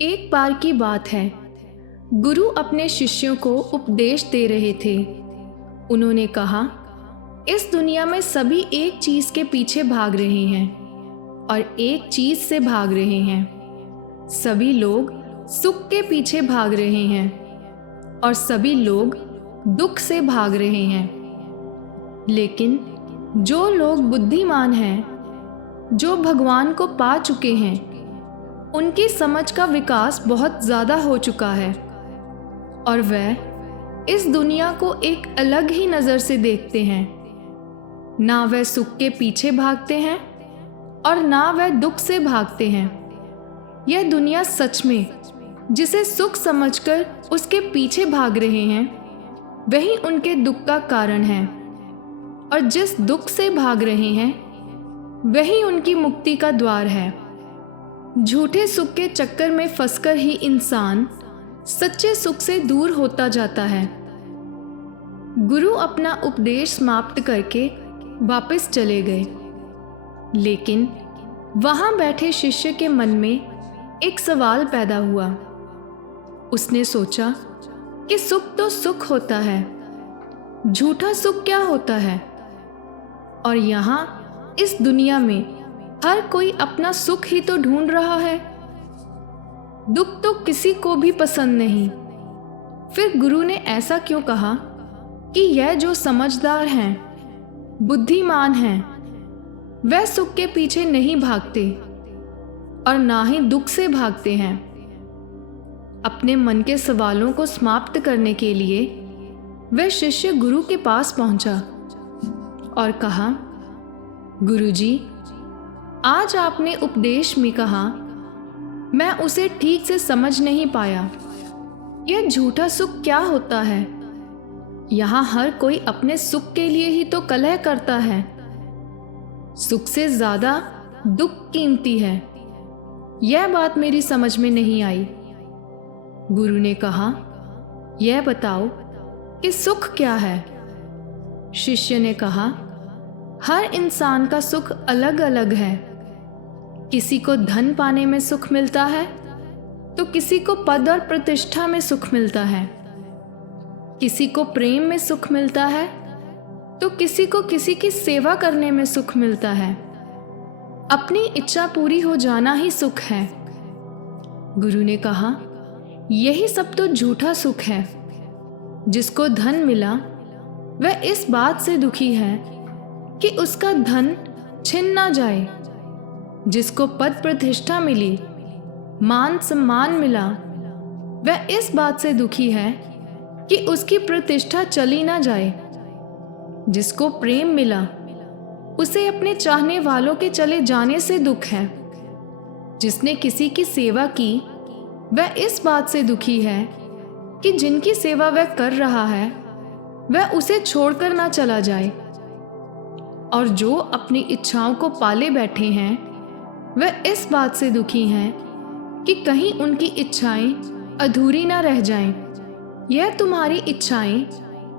एक बार की बात है, गुरु अपने शिष्यों को उपदेश दे रहे थे। उन्होंने कहा, इस दुनिया में सभी एक चीज के पीछे भाग रहे हैं और एक चीज से भाग रहे हैं। सभी लोग सुख के पीछे भाग रहे हैं और सभी लोग दुख से भाग रहे हैं। लेकिन जो लोग बुद्धिमान हैं, जो भगवान को पा चुके हैं, उनकी समझ का विकास बहुत ज़्यादा हो चुका है और वह इस दुनिया को एक अलग ही नज़र से देखते हैं। ना वह सुख के पीछे भागते हैं और ना वह दुख से भागते हैं। यह दुनिया सच में जिसे सुख समझकर उसके पीछे भाग रहे हैं, वही उनके दुख का कारण है, और जिस दुख से भाग रहे हैं वही उनकी मुक्ति का द्वार है। झूठे सुख के चक्कर में फंसकर ही इंसान सच्चे सुख से दूर होता जाता है। गुरु अपना उपदेश समाप्त करके वापस चले गए, लेकिन वहां बैठे शिष्य के मन में एक सवाल पैदा हुआ। उसने सोचा कि सुख तो सुख होता है, झूठा सुख क्या होता है? और यहाँ इस दुनिया में हर कोई अपना सुख ही तो ढूंढ रहा है। दुख तो किसी को भी पसंद नहीं। फिर गुरु ने ऐसा क्यों कहा कि यह जो समझदार हैं, बुद्धिमान हैं, वह सुख के पीछे नहीं भागते और ना ही दुख से भागते हैं। अपने मन के सवालों को समाप्त करने के लिए वह शिष्य गुरु के पास पहुंचा और कहा, गुरुजी, आज आपने उपदेश में कहा, मैं उसे ठीक से समझ नहीं पाया। यह झूठा सुख क्या होता है? यहाँ हर कोई अपने सुख के लिए ही तो कलह करता है। सुख से ज्यादा दुख कीमती है। यह बात मेरी समझ में नहीं आई। गुरु ने कहा, यह बताओ कि सुख क्या है? शिष्य ने कहा, हर इंसान का सुख अलग अलग है। किसी को धन पाने में सुख मिलता है तो किसी को पद और प्रतिष्ठा में सुख मिलता है। किसी को प्रेम में सुख मिलता है तो किसी को किसी की सेवा करने में सुख मिलता है। अपनी इच्छा पूरी हो जाना ही सुख है। गुरु ने कहा, यही सब तो झूठा सुख है। जिसको धन मिला वह इस बात से दुखी है कि उसका धन छिन ना जाए। जिसको पद प्रतिष्ठा मिली, मान सम्मान मिला, वह इस बात से दुखी है कि उसकी प्रतिष्ठा चली ना जाए। जिसको प्रेम मिला, उसे अपने चाहने वालों के चले जाने से दुख है। जिसने किसी की सेवा की, वह इस बात से दुखी है कि जिनकी सेवा वह कर रहा है वह उसे छोड़कर ना चला जाए। और जो अपनी इच्छाओं को पाले बैठे हैं, वह इस बात से दुखी हैं कि कहीं उनकी इच्छाएं अधूरी ना रह जाएं। यह तुम्हारी इच्छाएं,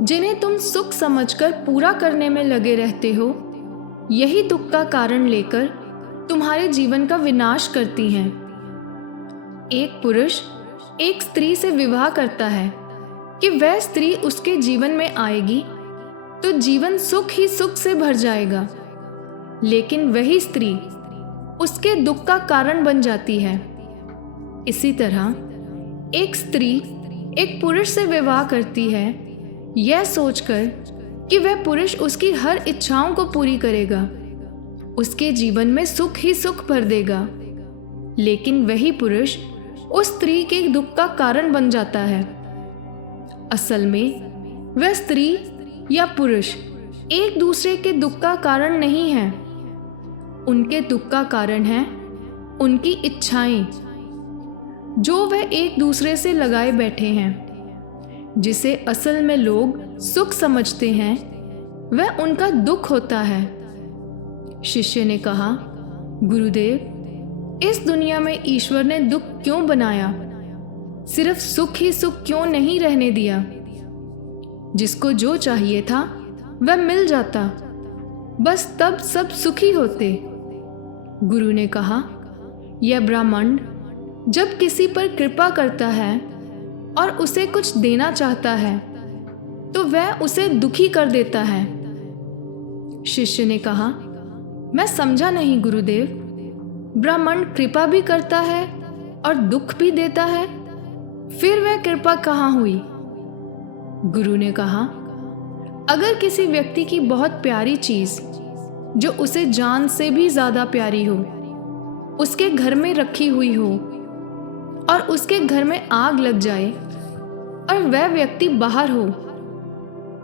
जिन्हें तुम सुख समझकर पूरा करने में लगे रहते हो, यही दुख का कारण लेकर तुम्हारे जीवन का विनाश करती हैं। एक पुरुष एक स्त्री से विवाह करता है कि वह स्त्री उसके जीवन में आएगी तो जीवन सुख ही सुख से भर जाएगा, लेकिन वही स्त्री उसके दुख का कारण बन जाती है। इसी तरह एक स्त्री एक पुरुष से विवाह करती है, यह सोचकर कि वह पुरुष उसकी हर इच्छाओं को पूरी करेगा, उसके जीवन में सुख ही सुख भर देगा, लेकिन वही पुरुष उस स्त्री के दुख का कारण बन जाता है। असल में वह स्त्री या पुरुष एक दूसरे के दुख का कारण नहीं है। उनके दुख का कारण है उनकी इच्छाएं, जो वह एक दूसरे से लगाए बैठे हैं। जिसे असल में लोग सुख समझते हैं, वह उनका दुख होता है। शिष्य ने कहा, गुरुदेव, इस दुनिया में ईश्वर ने दुख क्यों बनाया? सिर्फ सुख ही सुख क्यों नहीं रहने दिया? जिसको जो चाहिए था वह मिल जाता, बस तब सब सुखी होते। गुरु ने कहा, यह ब्रह्मांड जब किसी पर कृपा करता है और उसे कुछ देना चाहता है तो वह उसे दुखी कर देता है। शिष्य ने कहा, मैं समझा नहीं गुरुदेव, ब्राह्मण कृपा भी करता है और दुख भी देता है, फिर वह कृपा कहाँ हुई? गुरु ने कहा, अगर किसी व्यक्ति की बहुत प्यारी चीज जो उसे जान से भी ज्यादा प्यारी हो उसके घर में रखी हुई हो और उसके घर में आग लग जाए और वह व्यक्ति बाहर हो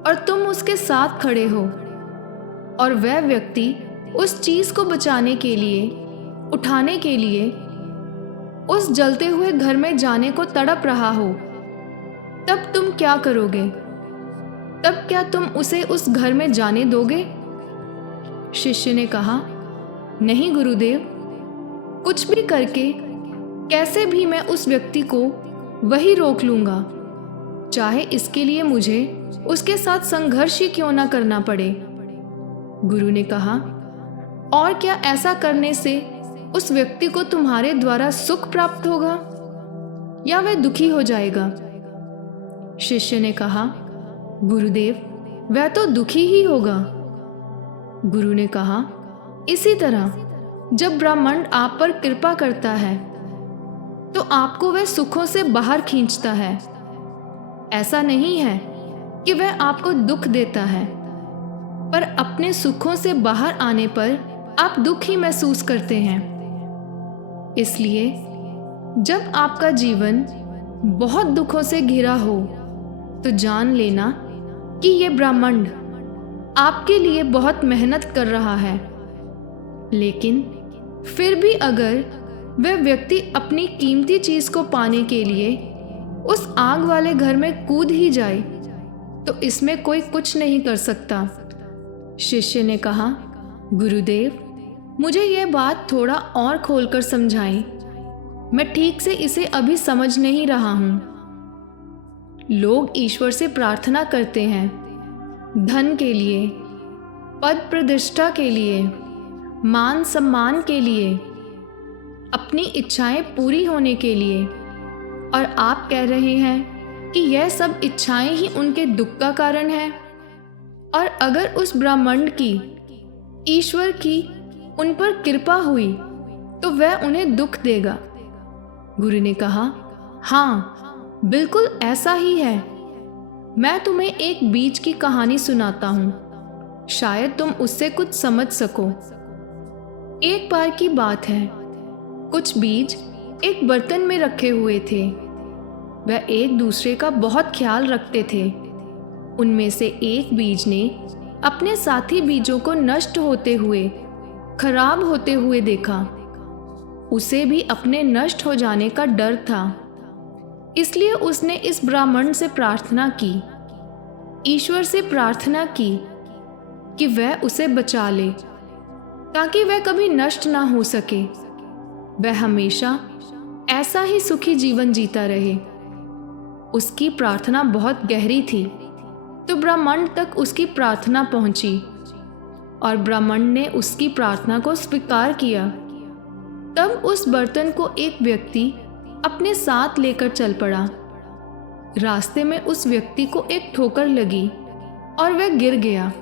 और तुम उसके साथ खड़े हो और वह व्यक्ति उस चीज को बचाने के लिए, उठाने के लिए उस जलते हुए घर में जाने को तड़प रहा हो, तब तुम क्या करोगे? तब क्या तुम उसे उस घर में जाने दोगे? शिष्य ने कहा, नहीं गुरुदेव, कुछ भी करके कैसे भी मैं उस व्यक्ति को वही रोक लूंगा, चाहे इसके लिए मुझे उसके साथ संघर्ष ही क्यों ना करना पड़े। गुरु ने कहा, और क्या ऐसा करने से उस व्यक्ति को तुम्हारे द्वारा सुख प्राप्त होगा या वह दुखी हो जाएगा? शिष्य ने कहा, गुरुदेव, वह तो दुखी ही होगा। गुरु ने कहा, इसी तरह जब ब्राह्मण आप पर कृपा करता है तो आपको वह सुखों से बाहर खींचता है। ऐसा नहीं है कि वह आपको दुख देता है, पर अपने सुखों से बाहर आने पर आप दुख ही महसूस करते हैं। इसलिए जब आपका जीवन बहुत दुखों से घिरा हो तो जान लेना कि ये ब्रह्मांड आपके लिए बहुत मेहनत कर रहा है। लेकिन फिर भी अगर वह व्यक्ति अपनी कीमती चीज को पाने के लिए उस आग वाले घर में कूद ही जाए तो इसमें कोई कुछ नहीं कर सकता। शिष्य ने कहा, गुरुदेव, मुझे यह बात थोड़ा और खोलकर समझाएं, मैं ठीक से इसे अभी समझ नहीं रहा हूं। लोग ईश्वर से प्रार्थना करते हैं धन के लिए, पद प्रतिष्ठा के लिए, मान सम्मान के लिए, अपनी इच्छाएं पूरी होने के लिए, और आप कह रहे हैं कि यह सब इच्छाएं ही उनके दुख का कारण है। और अगर उस ब्रह्मांड की, ईश्वर की उन पर कृपा हुई तो वह उन्हें दुख देगा। गुरु ने कहा, हाँ, बिल्कुल ऐसा ही है। मैं तुम्हें एक बीज की कहानी सुनाता हूँ, शायद तुम उससे कुछ समझ सको। एक बार की बात है, कुछ बीज एक बर्तन में रखे हुए थे। वह एक दूसरे का बहुत ख्याल रखते थे। उनमें से एक बीज ने अपने साथी बीजों को नष्ट होते हुए, खराब होते हुए देखा। उसे भी अपने नष्ट हो जाने का डर था, इसलिए उसने इस ब्राह्मण से प्रार्थना की, ईश्वर से प्रार्थना की कि वह उसे बचा ले ताकि वह कभी नष्ट ना हो सके, वह हमेशा ऐसा ही सुखी जीवन जीता रहे। उसकी प्रार्थना बहुत गहरी थी तो ब्रह्मांड तक उसकी प्रार्थना पहुंची और ब्रह्मांड ने उसकी प्रार्थना को स्वीकार किया। तब उस बर्तन को एक व्यक्ति अपने साथ लेकर चल पड़ा। रास्ते में उस व्यक्ति को एक ठोकर लगी और वह गिर गया।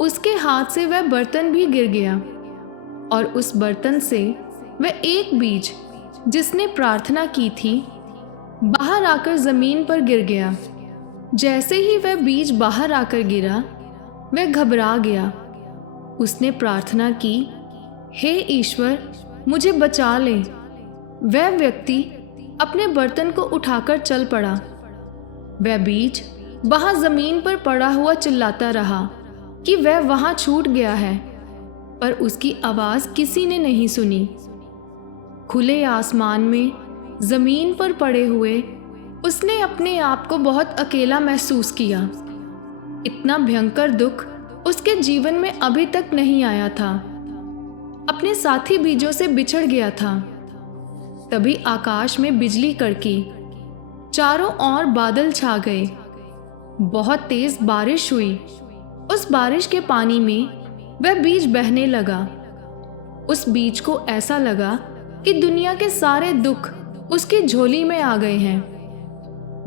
उसके हाथ से वह बर्तन भी गिर गया और उस बर्तन से वह एक बीज जिसने प्रार्थना की थी बाहर आकर जमीन पर गिर गया। जैसे ही वह बीज बाहर आकर गिरा, वह घबरा गया। उसने प्रार्थना की, हे ईश्वर, मुझे बचा ले। वह व्यक्ति अपने बर्तन को उठाकर चल पड़ा। वह बीज वहां जमीन पर पड़ा हुआ चिल्लाता रहा कि वह वहां छूट गया है, पर उसकी आवाज किसी ने नहीं सुनी। खुले आसमान में जमीन पर पड़े हुए उसने अपने आप को बहुत अकेला महसूस किया। इतना भयंकर दुख उसके जीवन में अभी तक नहीं आया था। अपने साथी बीजों से बिछड़ गया था। तभी आकाश में बिजली कड़की, चारों ओर बादल छा गए, बहुत तेज बारिश हुई। उस बारिश के पानी में वह बीज बहने लगा। उस बीज को ऐसा लगा कि दुनिया के सारे दुख उसकी झोली में आ गए हैं।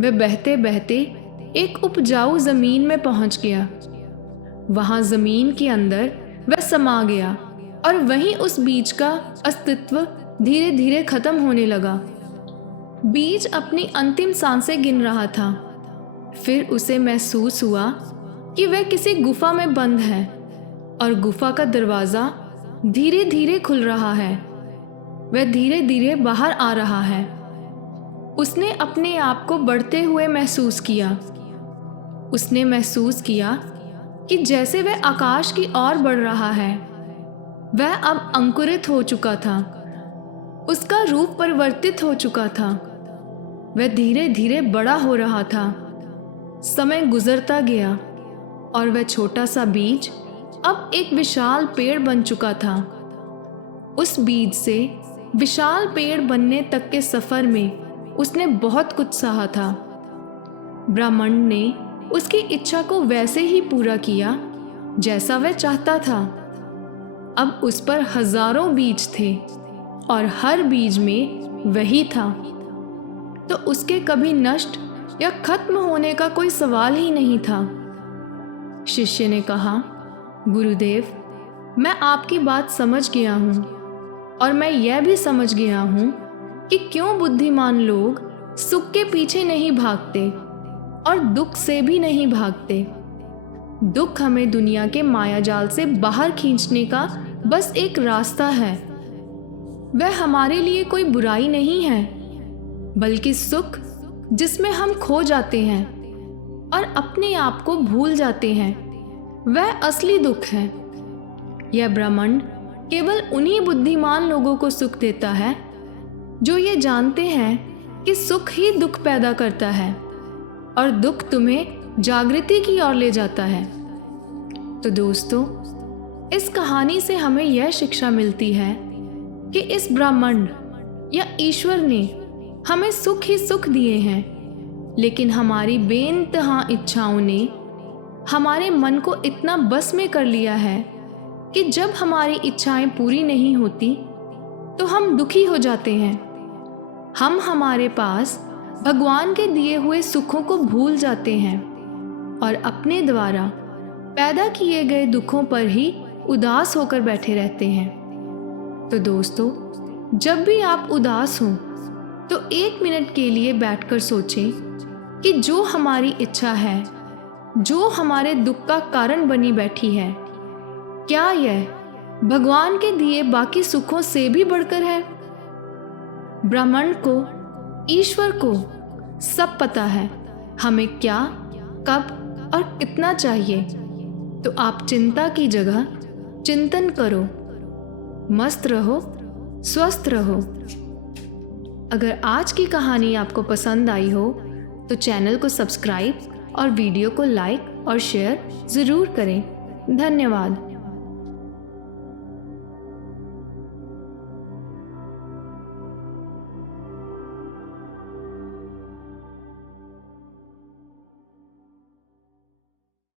वह बहते बहते एक उपजाऊ जमीन में पहुंच गया। वहां जमीन के अंदर वह समा गया और वहीं उस बीज का अस्तित्व धीरे धीरे खत्म होने लगा। बीज अपनी अंतिम सांसें गिन रहा था। फिर उसे महसूस हुआ कि वह किसी गुफा में बंद है और गुफा का दरवाज़ा धीरे धीरे खुल रहा है। वह धीरे धीरे बाहर आ रहा है। उसने अपने आप को बढ़ते हुए महसूस किया। उसने महसूस किया कि जैसे वह आकाश की ओर बढ़ रहा है। वह अब अंकुरित हो चुका था। उसका रूप परिवर्तित हो चुका था। वह धीरे धीरे बड़ा हो रहा था। समय गुजरता गया और वह छोटा सा बीज अब एक विशाल पेड़ बन चुका था। उस बीज से विशाल पेड़ बनने तक के सफर में उसने बहुत कुछ सहा था। ब्रह्मांड ने उसकी इच्छा को वैसे ही पूरा किया जैसा वह चाहता था। अब उस पर हजारों बीज थे और हर बीज में वही था, तो उसके कभी नष्ट या खत्म होने का कोई सवाल ही नहीं था। शिष्य ने कहा, गुरुदेव, मैं आपकी बात समझ गया हूँ और मैं यह भी समझ गया हूँ कि क्यों बुद्धिमान लोग सुख के पीछे नहीं भागते और दुख से भी नहीं भागते। दुख हमें दुनिया के मायाजाल से बाहर खींचने का बस एक रास्ता है। वह हमारे लिए कोई बुराई नहीं है, बल्कि सुख जिसमें हम खो जाते हैं और अपने आप को भूल जाते हैं, वह असली दुख है। यह ब्रह्मांड केवल उन्हीं बुद्धिमान लोगों को सुख देता है जो ये जानते हैं कि सुख ही दुख पैदा करता है और दुख तुम्हें जागृति की ओर ले जाता है। तो दोस्तों, इस कहानी से हमें यह शिक्षा मिलती है कि इस ब्रह्मांड या ईश्वर ने हमें सुख ही सुख दिए हैं, लेकिन हमारी बेइंतहा इच्छाओं ने हमारे मन को इतना बस में कर लिया है कि जब हमारी इच्छाएं पूरी नहीं होती तो हम दुखी हो जाते हैं। हम हमारे पास भगवान के दिए हुए सुखों को भूल जाते हैं और अपने द्वारा पैदा किए गए दुखों पर ही उदास होकर बैठे रहते हैं। तो दोस्तों, जब भी आप उदास हों तो 1 मिनट के लिए बैठकर सोचें कि जो हमारी इच्छा है, जो हमारे दुख का कारण बनी बैठी है, क्या यह भगवान के दिए बाकी सुखों से भी बढ़कर है? ब्रह्मांड को, ईश्वर को सब पता है हमें क्या, कब और कितना चाहिए। तो आप चिंता की जगह चिंतन करो। मस्त रहो, स्वस्थ रहो। अगर आज की कहानी आपको पसंद आई हो तो चैनल को सब्सक्राइब और वीडियो को लाइक और शेयर ज़रूर करें। धन्यवाद।